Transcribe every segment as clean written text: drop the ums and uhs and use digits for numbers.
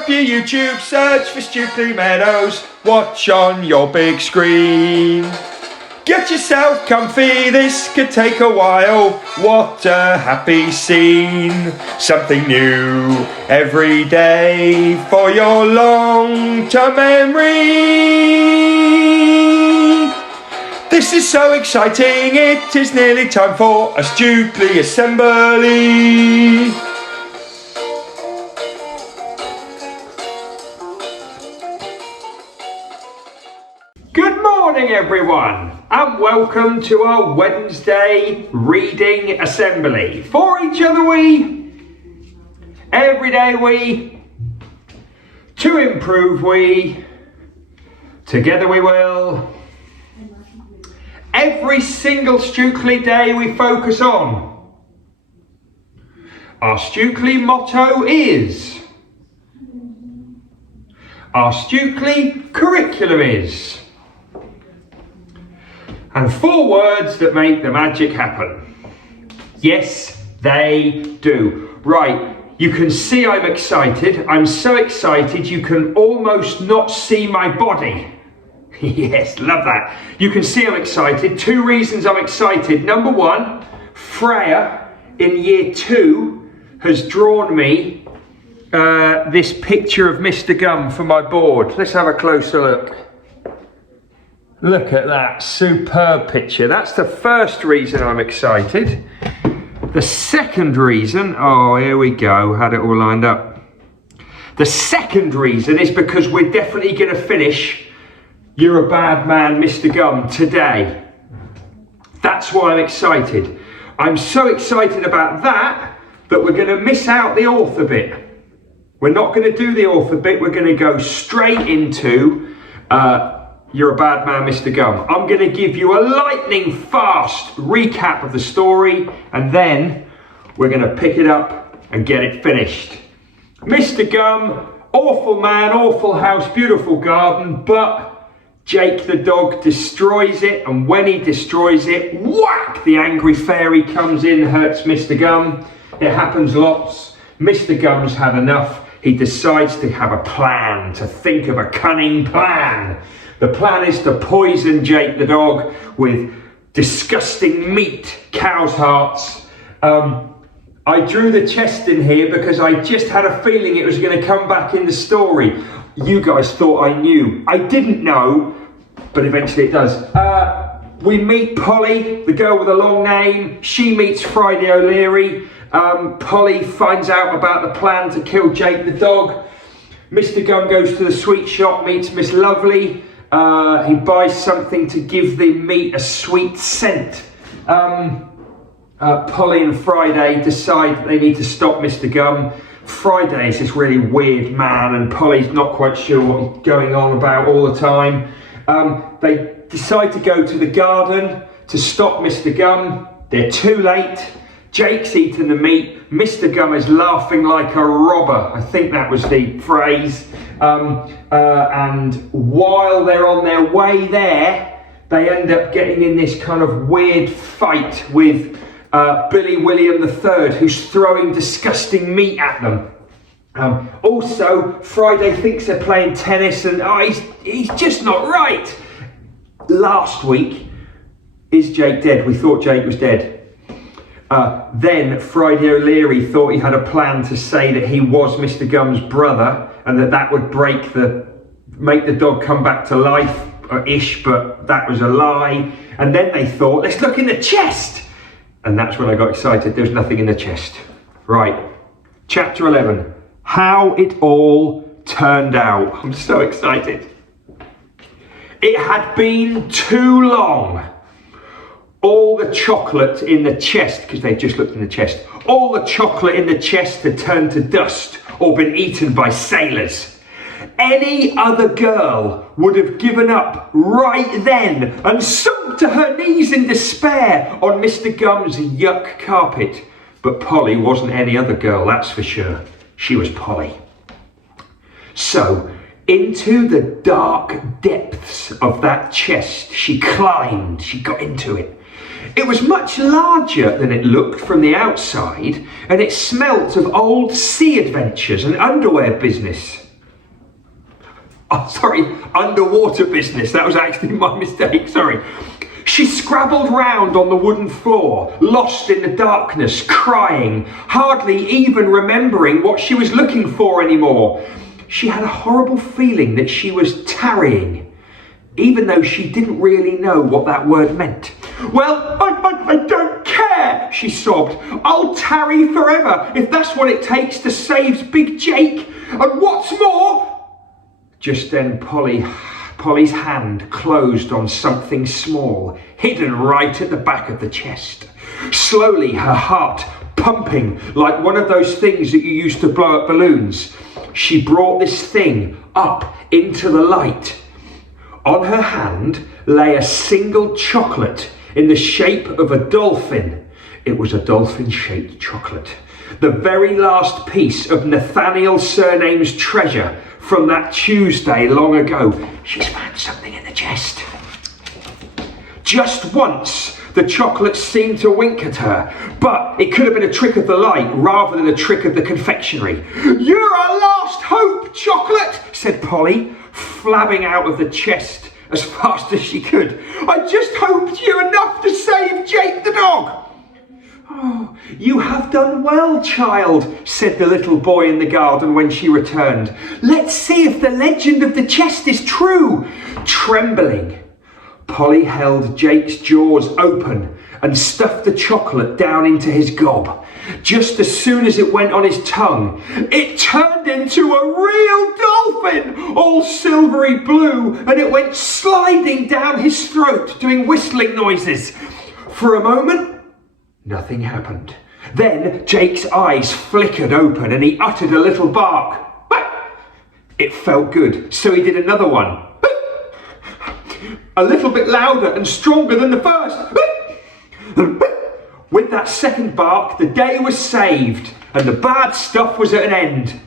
up your YouTube, search for Stukeley Meadows, watch on your big screen. Get yourself comfy, this could take a while, what a happy scene. Something new every day for your long-term memory. This is so exciting, it is nearly time for a Stukeley assembly. Good morning everyone, and welcome to our Wednesday reading assembly. For each other we, every day we, to improve we, together we will. Every single Stukeley day we focus on. Our Stukeley motto is, our Stukeley curriculum is, and 4 words that make the magic happen. Yes, they do. Right, you can see I'm excited. I'm so excited you can almost not see my body. Yes, love that. You can see I'm excited. 2 reasons I'm excited. Number 1, Freya in year 2 has drawn me this picture of Mr. Gum for my board. Let's have a closer look. Look at that superb picture. That's the first reason I'm excited. The second reason, oh, here we go, had it all lined up. The second reason is because we're definitely going to finish You're a Bad Man, Mr. Gum today. That's why I'm excited. I'm so excited about that we're going to miss out the author bit. We're not going to do the author bit. We're going to go straight into You're a Bad Man, Mr. Gum. I'm going to give you a lightning fast recap of the story, and then we're going to pick it up and get it finished. Mr. Gum, awful man, awful house, beautiful garden, but Jake the dog destroys it, and when he destroys it, whack, the angry fairy comes in, hurts Mr. Gum. It happens lots. Mr. Gum's had enough. He decides to have a plan, to think of a cunning plan. The plan is to poison Jake the dog with disgusting meat, cow's hearts. I drew the chest in here because I just had a feeling it was going to come back in the story. You guys thought I knew. I didn't know, but eventually it does. We meet Polly, the girl with a long name. She meets Friday O'Leary. Polly finds out about the plan to kill Jake the dog. Mr. Gum goes to the sweet shop, meets Miss Lovely. He buys something to give the meat a sweet scent. Polly and Friday decide that they need to stop Mr. Gum. Friday is this really weird man, and Polly's not quite sure what he's going on about all the time. They decide to go to the garden to stop Mr. Gum. They're too late. Jake's eaten the meat. Mr. Gum is laughing like a robber. I think that was the phrase. And while they're on their way there, they end up getting in this kind of weird fight with Billy William III, who's throwing disgusting meat at them. Also, Friday thinks they're playing tennis, and he's just not right. Last week, is Jake dead? We thought Jake was dead. Then Friday O'Leary thought he had a plan to say that he was Mr. Gum's brother, and that would make the dog come back to life-ish, but that was a lie. And then they thought, let's look in the chest. And that's when I got excited. There's nothing in the chest. Right, chapter 11, how it all turned out. I'm so excited. It had been too long. All the chocolate in the chest, because they just looked in the chest, all the chocolate in the chest had turned to dust or been eaten by sailors. Any other girl would have given up right then and sunk to her knees in despair on Mr. Gum's yuck carpet. But Polly wasn't any other girl, that's for sure. She was Polly. So, into the dark depths of that chest she climbed, she got into it. It was much larger than it looked from the outside, and it smelt of old sea adventures and underwear business. Oh, sorry, underwater business. That was actually my mistake, sorry. She scrabbled round on the wooden floor, lost in the darkness, crying, hardly even remembering what she was looking for anymore. She had a horrible feeling that she was tarrying, even though she didn't really know what that word meant. Well, I don't care, she sobbed. I'll tarry forever if that's what it takes to save Big Jake. And what's more... Just then Polly's hand closed on something small, hidden right at the back of the chest. Slowly, her heart pumping like one of those things that you used to blow up balloons. She brought this thing up into the light. On her hand lay a single chocolate in the shape of a dolphin. It was a dolphin-shaped chocolate. The very last piece of Nathaniel Surname's treasure from that Tuesday long ago. She's found something in the chest. Just once, the chocolate seemed to wink at her, but it could have been a trick of the light rather than a trick of the confectionery. You're our last hope, chocolate, said Polly, flabbing out of the chest as fast as she could. I just hoped you enough to save Jake the dog. Oh, you have done well, child, said the little boy in the garden when she returned. Let's see if the legend of the chest is true. Trembling, Polly held Jake's jaws open and stuffed the chocolate down into his gob. Just as soon as it went on his tongue, it turned into a real dolphin, all silvery blue, and it went sliding down his throat, doing whistling noises. For a moment, nothing happened. Then Jake's eyes flickered open and he uttered a little bark. It felt good, so he did another one. A little bit louder and stronger than the first. With that second bark, the day was saved and the bad stuff was at an end.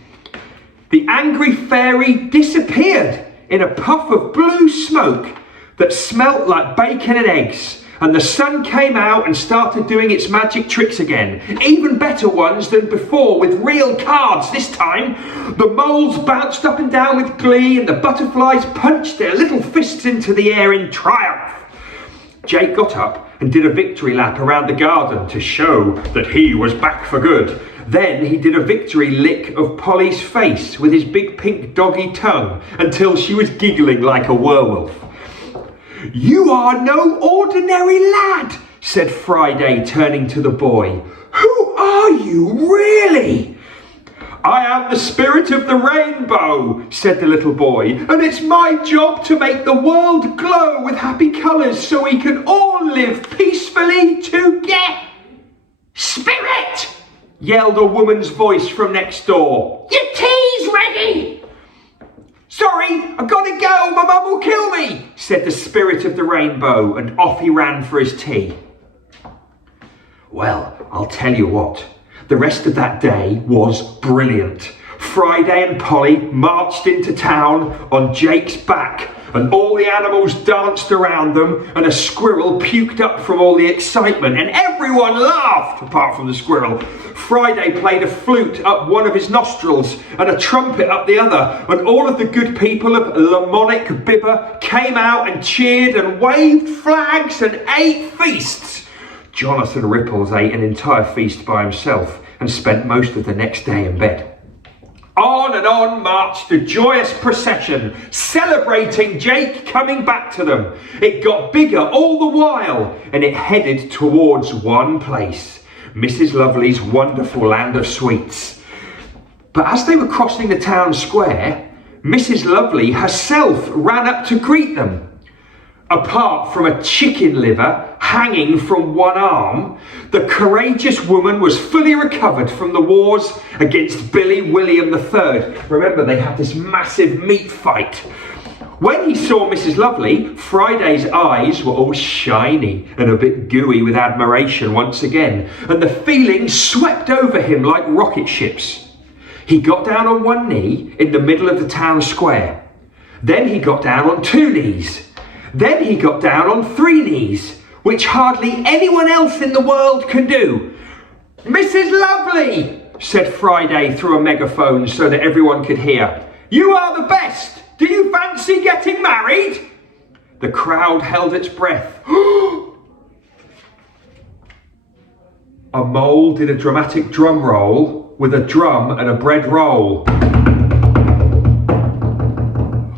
The angry fairy disappeared in a puff of blue smoke that smelt like bacon and eggs. And the sun came out and started doing its magic tricks again. Even better ones than before, with real cards this time. The moles bounced up and down with glee and the butterflies punched their little fists into the air in triumph. Jake got up and did a victory lap around the garden to show that he was back for good. Then he did a victory lick of Polly's face with his big pink doggy tongue until she was giggling like a werewolf. You are no ordinary lad, said Friday, turning to the boy. Who are you, really? I am the spirit of the rainbow, said the little boy, and it's my job to make the world glow with happy colours so we can all live peacefully together. Spirit! Yelled a woman's voice from next door. Your tea's ready! Sorry, I've got to go, my mum will kill me, said the spirit of the rainbow, and off he ran for his tea. Well, I'll tell you what, the rest of that day was brilliant. Friday and Polly marched into town on Jake's back, and all the animals danced around them, and a squirrel puked up from all the excitement, and everyone laughed, apart from the squirrel. Friday played a flute up one of his nostrils and a trumpet up the other, and all of the good people of Lamonic Bibber came out and cheered and waved flags and ate feasts. Jonathan Ripples ate an entire feast by himself and spent most of the next day in bed. On and on marched the joyous procession, celebrating Jake coming back to them. It got bigger all the while, and it headed towards one place, Mrs. Lovely's wonderful land of sweets. But as they were crossing the town square, Mrs. Lovely herself ran up to greet them. Apart from a chicken liver hanging from one arm, the courageous woman was fully recovered from the wars against Billy William III. Remember, they had this massive meat fight. When he saw Mrs. Lovely, Friday's eyes were all shiny and a bit gooey with admiration once again, and the feelings swept over him like rocket ships. He got down on one knee in the middle of the town square. Then he got down on 2 knees. Then he got down on 3 knees, which hardly anyone else in the world can do. Mrs. Lovely, said Friday through a megaphone so that everyone could hear. You are the best. Do you fancy getting married? The crowd held its breath. A mole did a dramatic drum roll with a drum and a bread roll.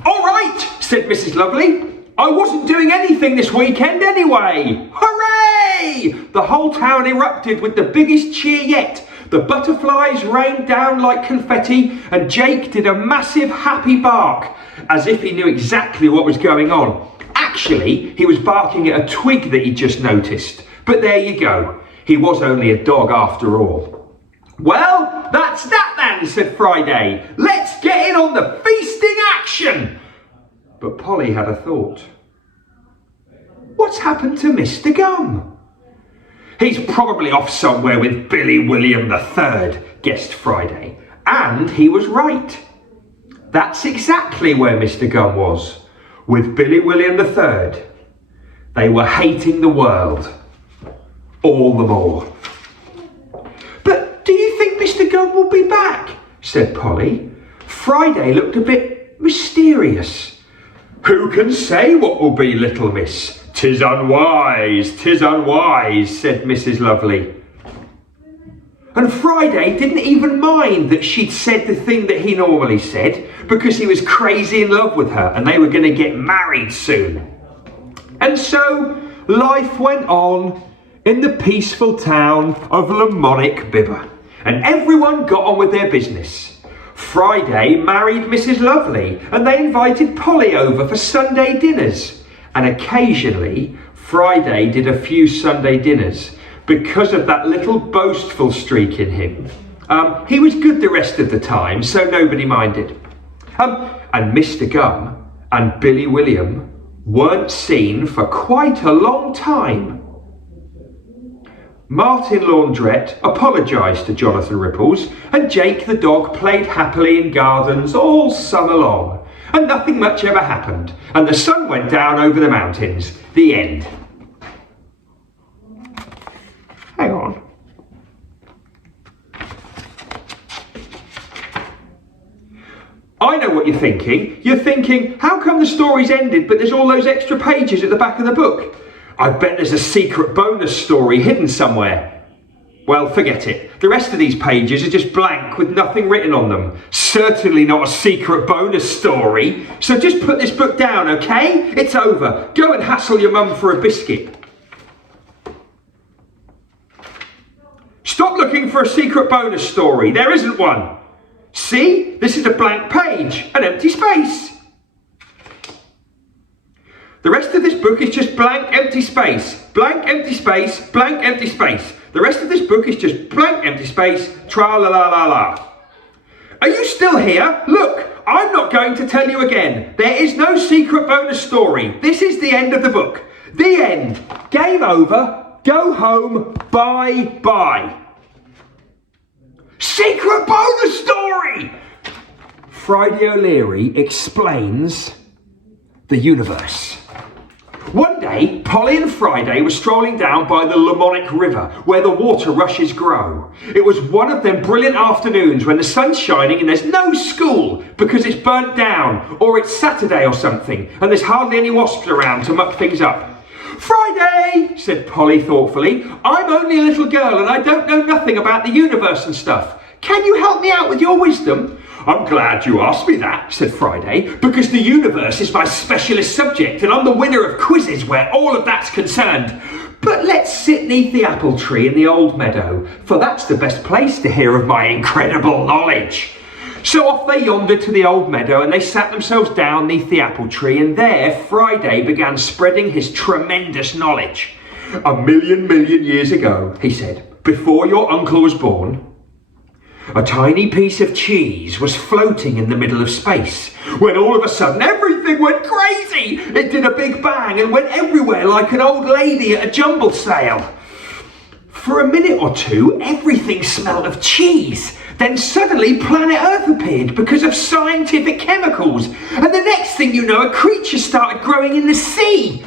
All right, said Mrs. Lovely. I wasn't doing anything this weekend anyway. Hooray! The whole town erupted with the biggest cheer yet. The butterflies rained down like confetti and Jake did a massive happy bark, as if he knew exactly what was going on. Actually, he was barking at a twig that he'd just noticed. But there you go. He was only a dog after all. Well, that's that then, said Friday. Let's get in on the feasting action. But Polly had a thought. What's happened to Mr. Gum? He's probably off somewhere with Billy William III, guessed Friday. And he was right. That's exactly where Mr. Gum was, with Billy William III. They were hating the world all the more. But do you think Mr. Gum will be back? Said Polly. Friday looked a bit mysterious. Who can say what will be, little miss? 'Tis unwise, said Mrs. Lovely. And Friday didn't even mind that she'd said the thing that he normally said, because he was crazy in love with her and they were going to get married soon. And so life went on in the peaceful town of Lamonic Bibber, and everyone got on with their business. Friday married Mrs. Lovely, and they invited Polly over for Sunday dinners. And occasionally, Friday did a few Sunday dinners because of that little boastful streak in him. He was good the rest of the time, so nobody minded. And Mr. Gum and Billy William weren't seen for quite a long time. Martin Laundrette apologised to Jonathan Ripples, and Jake the dog played happily in gardens all summer long. And nothing much ever happened, and the sun went down over the mountains. The end. Hang on. I know what you're thinking. You're thinking, how come the story's ended but there's all those extra pages at the back of the book? I bet there's a secret bonus story hidden somewhere. Well, forget it. The rest of these pages are just blank with nothing written on them. Certainly not a secret bonus story. So just put this book down, okay? It's over. Go and hassle your mum for a biscuit. Stop looking for a secret bonus story. There isn't one. See? This is a blank page, an empty space. The rest of this book is just blank, empty space. Blank, empty space, blank, empty space. The rest of this book is just blank, empty space, tra-la-la-la-la. Are you still here? Look, I'm not going to tell you again. There is no secret bonus story. This is the end of the book. The end. Game over. Go home. Bye-bye. Secret bonus story! Friday O'Leary explains the universe. One day, Polly and Friday were strolling down by the Lamonic River, where the water rushes grow. It was one of them brilliant afternoons when the sun's shining and there's no school because it's burnt down, or it's Saturday or something, and there's hardly any wasps around to muck things up. Friday, said Polly thoughtfully, I'm only a little girl and I don't know nothing about the universe and stuff. Can you help me out with your wisdom? I'm glad you asked me that, said Friday, because the universe is my specialist subject and I'm the winner of quizzes where all of that's concerned. But let's sit neath the apple tree in the old meadow, for that's the best place to hear of my incredible knowledge. So off they yondered to the old meadow and they sat themselves down neath the apple tree, and there Friday began spreading his tremendous knowledge. A million years ago, he said, before your uncle was born, a tiny piece of cheese was floating in the middle of space, when all of a sudden everything went crazy. It did a big bang and went everywhere like an old lady at a jumble sale. For a minute or two, everything smelled of cheese. Then suddenly planet Earth appeared because of scientific chemicals. And the next thing you know, a creature started growing in the sea.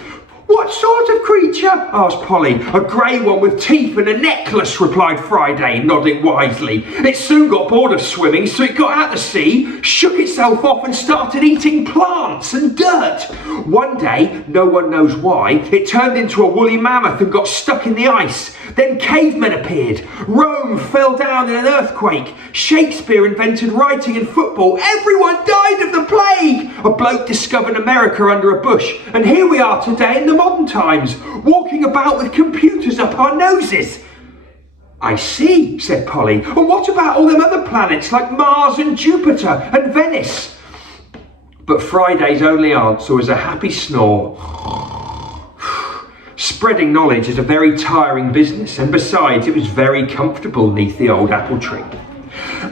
What sort of creature? Asked Polly. A grey one with teeth and a necklace, replied Friday, nodding wisely. It soon got bored of swimming, so it got out the sea, shook itself off and started eating plants and dirt. One day, no one knows why, it turned into a woolly mammoth and got stuck in the ice. Then cavemen appeared. Rome fell down in an earthquake. Shakespeare invented writing and football. Everyone died of the plague. A bloke discovered America under a bush. And here we are today in the modern times, walking about with computers up our noses. I see, said Polly. And what about all them other planets like Mars and Jupiter and Venice? But Friday's only answer was a happy snore. Spreading knowledge is a very tiring business, and besides, it was very comfortable neath the old apple tree.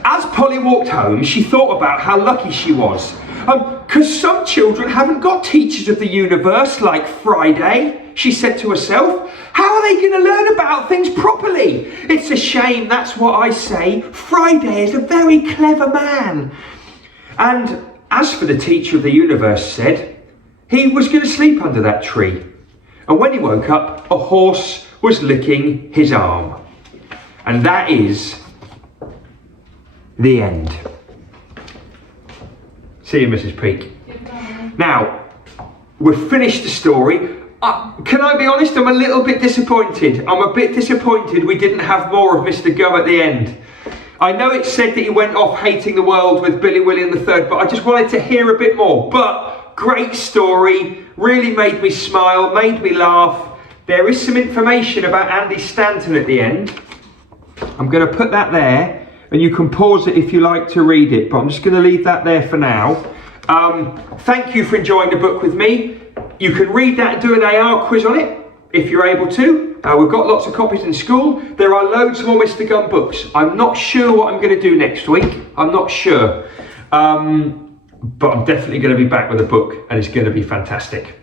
As Polly walked home, she thought about how lucky she was. Because some children haven't got teachers of the universe like Friday, she said to herself. How are they going to learn about things properly? It's a shame, that's what I say. Friday is a very clever man. And as for the teacher of the universe said, he was going to sleep under that tree. And when he woke up, a horse was licking his arm. And that is the end. See you, Mrs. Peake. Now, we've finished the story. Can I be honest? I'm a little bit disappointed. I'm a bit disappointed we didn't have more of Mr. Go at the end. I know it said that he went off hating the world with Billy William III, but I just wanted to hear a bit more. But great story, really made me smile, made me laugh. There is some information about Andy Stanton at the end. I'm going to put that there, and you can pause it if you like to read it, but I'm just going to leave that there for now. Thank you for enjoying the book with me. You can read that and do an AR quiz on it, if you're able to. We've got lots of copies in school. There are loads more Mr. Gunn books. I'm not sure what I'm going to do next week. I'm not sure. But I'm definitely going to be back with a book, and it's going to be fantastic.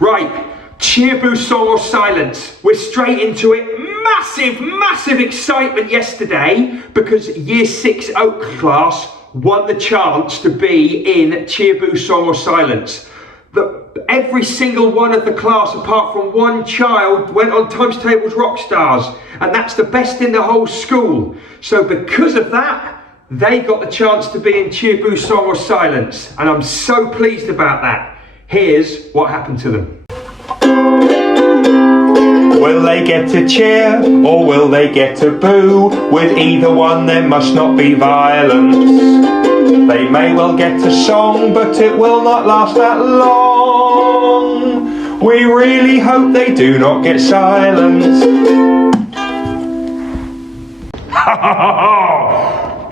Right, cheer, boo, song or silence. We're straight into it. Massive excitement yesterday because Year 6 Oak class won the chance to be in cheer, boo, song or silence. Every single one of the class, apart from one child, went on Times Table's Rock Stars, and that's the best in the whole school. So because of that, they got the chance to be in cheer, boo, song or silence, and I'm so pleased about that. Here's what happened to them. Will they get to cheer, or will they get to boo? With either one there must not be violence. They may well get a song, but it will not last that long. We really hope they do not get silence.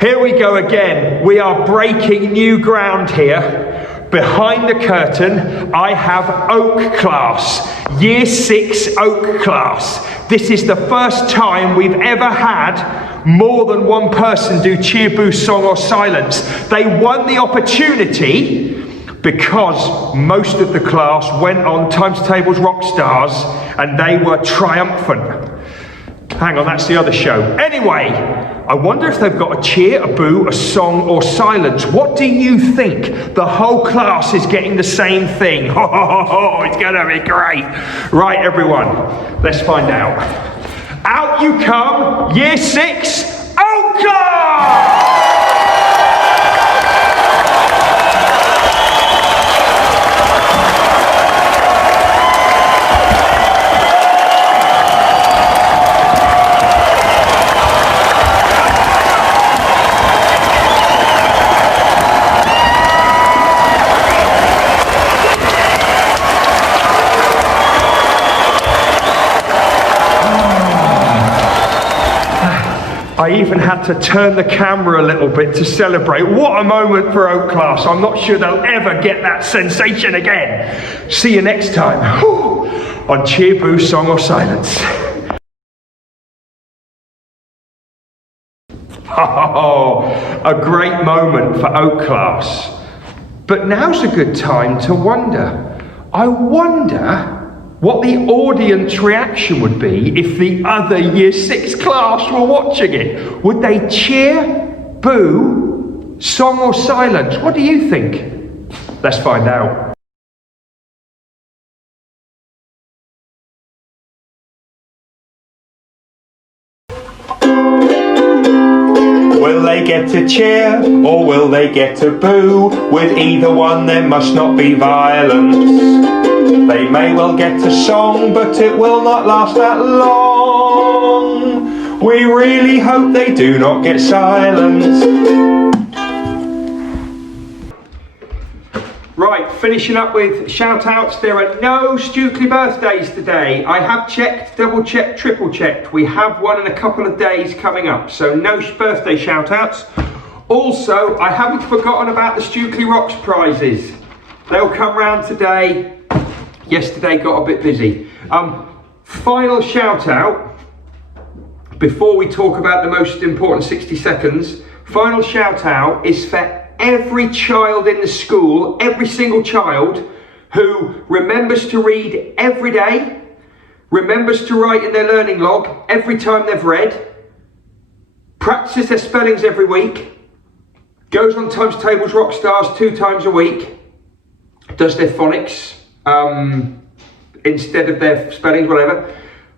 Here we go again. We are breaking new ground here. Behind the curtain, I have Oak class, Year 6 Oak class. This is the first time we've ever had more than one person do cheer, boo, song or silence. They won the opportunity because most of the class went on Times Table's Rock Stars and they were triumphant. Hang on, that's the other show. Anyway, I wonder if they've got a cheer, a boo, a song or silence. What do you think? The whole class is getting the same thing. It's gonna be great. Right, everyone, let's find out. Out you come, Year 6, Oka! I even had to turn the camera a little bit to celebrate. What a moment for Oak class. I'm not sure they'll ever get that sensation again. See you next time on Cheer, Boo, Song or Silence. A great moment for Oak class. But now's a good time to wonder. I wonder what the audience reaction would be if the other Year 6 class were watching it. Would they cheer, boo, song or silence? What do you think? Let's find out. Will they get to cheer or will they get to boo? With either one there must not be violence. They may well get a song, but it will not last that long. We really hope they do not get silence. Right, finishing up with shout outs. There are no Stukeley birthdays today. I have checked, double checked, triple checked. We have one in a couple of days coming up, so no birthday shout outs. Also, I haven't forgotten about the Stukeley Rocks prizes. They'll come round today. Yesterday got a bit busy. Final shout out, before we talk about the most important 60 seconds, final shout out is for every child in the school, every single child who remembers to read every day, remembers to write in their learning log every time they've read, practices their spellings every week, goes on times tables rock stars 2 times a week, does their phonics instead of their spellings, whatever.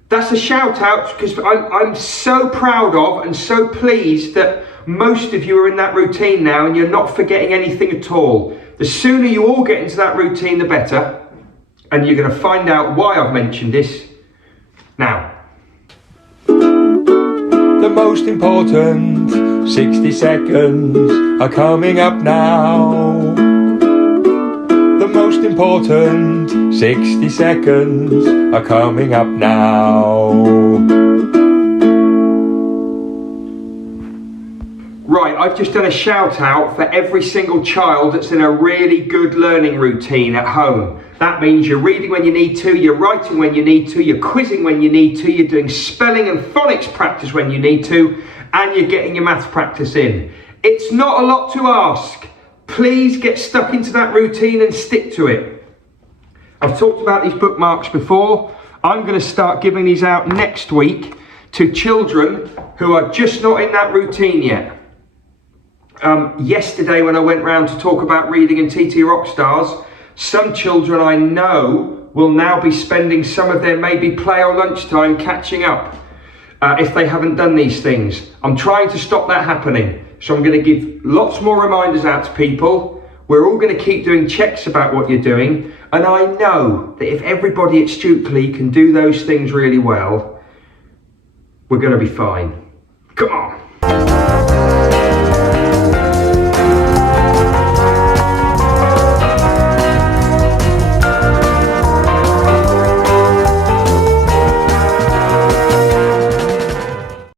That's a shout out, because I'm so proud of and so pleased that most of you are in that routine now and you're not forgetting anything at all. The sooner you all get into that routine, the better. And you're going to find out why I've mentioned this now. The most important 60 seconds are coming up now. The most important 60 seconds are coming up now. Right, I've just done a shout out for every single child that's in a really good learning routine at home. That means you're reading when you need to, you're writing when you need to, you're quizzing when you need to, you're doing spelling and phonics practice when you need to, and you're getting your maths practice in. It's not a lot to ask. Please get stuck into that routine and stick to it. I've talked about these bookmarks before. I'm going to start giving these out next week to children who are just not in that routine yet. Yesterday when I went round to talk about reading in TT Rockstars, some children I know will now be spending some of their maybe play or lunchtime catching up if they haven't done these things. I'm trying to stop that happening, so I'm going to give lots more reminders out to people. We're all going to keep doing checks about what you're doing, and I know that if everybody at Stukeley can do those things really well, we're going to be fine. Come on.